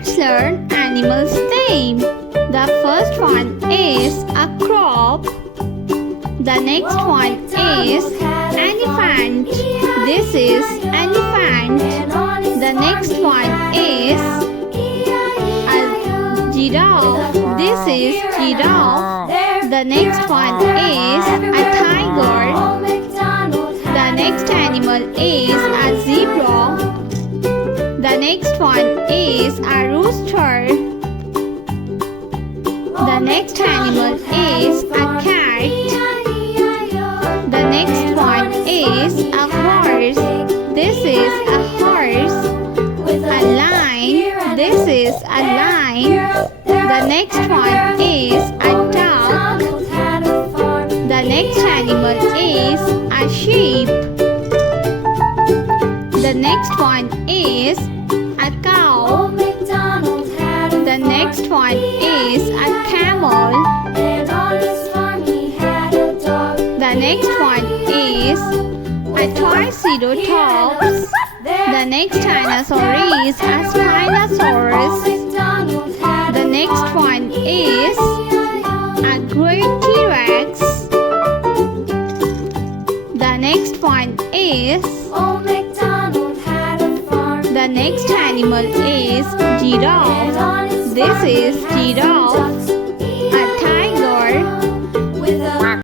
Let's learn animals' name. The first one is a crop. The next one is elephant. This is elephant. The next one is a giraffe. This is giraffe. The next one is a tiger. The next animal is a zebra. The next one is a rooster. The next animal is a cat. The next one is a horse. This is a horse. A lion. This is a lion. The next one is a duck. The next animal is a sheep. The next one is a cow. The next one is a camel. The next one is a triceratops. The next dinosaur is a Spinosaurus. The next one is a great T-Rex. The next one is the next animal is giraffe. This is giraffe.